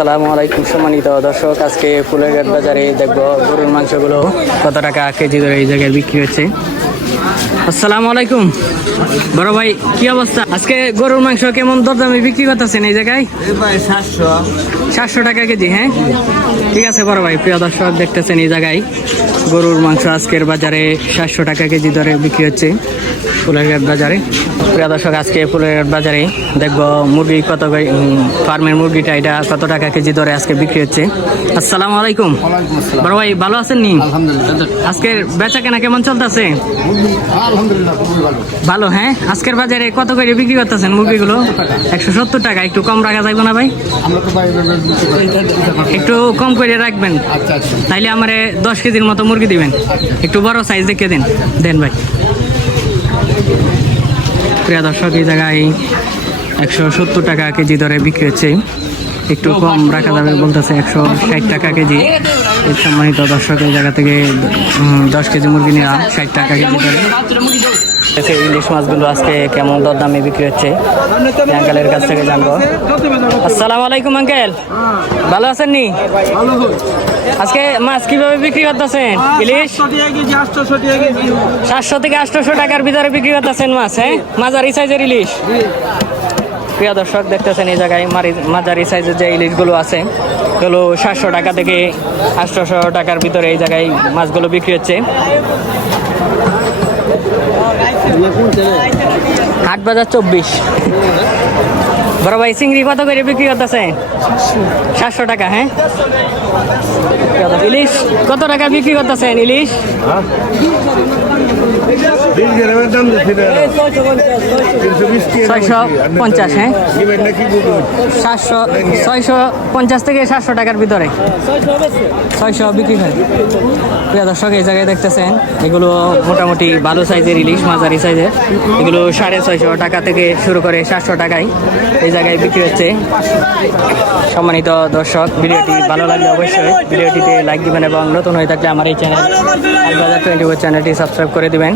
আসসালামু আলাইকুম সম্মানিত দর্শক, আজকে ফুলের বাজারে দেখব গরুর মাংসগুলো কত টাকা কেজি ধরে এই জায়গায় বিক্রি হচ্ছে। আসসালামু আলাইকুম। বড় ভাই কি অবস্থা? আজকে গরুর মাংস কেমন দরদামে বিক্রি করতেছেন এই জায়গায়? সাতশো। টাকা কেজি হ্যাঁ? ঠিক আছে বড় ভাই প্রিয় দর্শক দেখতেছেন এই জায়গায়। গরুর মাংস আজকের বাজারে সাতশো টাকা কেজি দরে বিক্রি হচ্ছে ফুলেরঘাট বাজারে। প্রিয় দর্শক আজকে ফুলেরঘাট বাজারে দেখব মুরগি কত ফার্মের মুরগিটা এটা কত টাকা কেজি দরে আজকে বিক্রি হচ্ছে। আসসালামু আলাইকুম। বড় ভাই ভালো আছেন নি? আজকের বেচা কেনা কেমন চলতেছে? ভালো। হ্যাঁ? আজকের বাজারে কত করে বিক্রি করতেছেন মুরগিগুলো? একশো সত্তর টাকা একটু কম রাখা যাইব না ভাই? একটু কম করে রাখবেন। আচ্ছা আচ্ছা। তাইলে আমারে দশ কেজির মতো মুরগি দিবেন। একটু বড় সাইজ দেখে দেন। দেন ভাই। প্রিয় দর্শক এই জায়গায় একশো সত্তর টাকা কেজি দরে বিক্রি হচ্ছে। একটু কম রাখা যাবে বলতেছে একশো ষাট টাকা কেজি। সম্মানিত দর্শক এই জায়গা থেকে দশ কেজি মুরগি নেওয়া ষাট টাকা কেজি দরে আচ্ছা, ইলিশ মাছগুলো আজকে কেমন দরদামে বিক্রি হচ্ছে? আঙ্কেলের কাছ থেকে জানব। আসসালামু আলাইকুম আঙ্কেল। ভালো আছেন নি? আজকে মাছ কীভাবে বিক্রি করতেছেন? ইলিশ? সাতশো থেকে আটশোশো টাকার ভিতরে বিক্রি করতেছেন মাছ হ্যাঁ? মাঝারি সাইজের ইলিশ। প্রিয় দর্শক, দেখতেছেন এই জায়গায় মাঝারি সাইজের যে ইলিশগুলো আছে, এগুলো সাতশো টাকা থেকে আটশোশো টাকার ভিতরে এই জায়গায় মাছগুলো বিক্রি হচ্ছে। হাট বাজার চব্বিশ। বড় ভাই, চিংড়ি কত করে বিক্রি করতেছে? সাতশো টাকা হ্যাঁ? ইলিশ কত টাকা বিক্রি করতেছেন, ইলিশ? পঞ্চাশ হ্যাঁ? সাতশো ছয়শো পঞ্চাশ থেকে সাতশো টাকার ভিতরে। ছয়শো বিক্রি হয়। প্রিয় দর্শক এই জায়গায় দেখতেছেন এগুলো মোটামুটি ভালো সাইজের ইলিশ মাঝারি সাইজের। এগুলো সাড়ে ছয়শো টাকা থেকে শুরু করে সাতশো টাকায় এই জায়গায় বিক্রি হচ্ছে। সম্মানিত দর্শক ভিডিওটি ভালো লাগলে অবশ্যই ভিডিওটিতে লাইক দিবেন এবং নতুন হয়ে থাকলে আমার এই চ্যানেল টোয়েন্টি চ্যানেলটি সাবস্ক্রাইব করে দিবেন।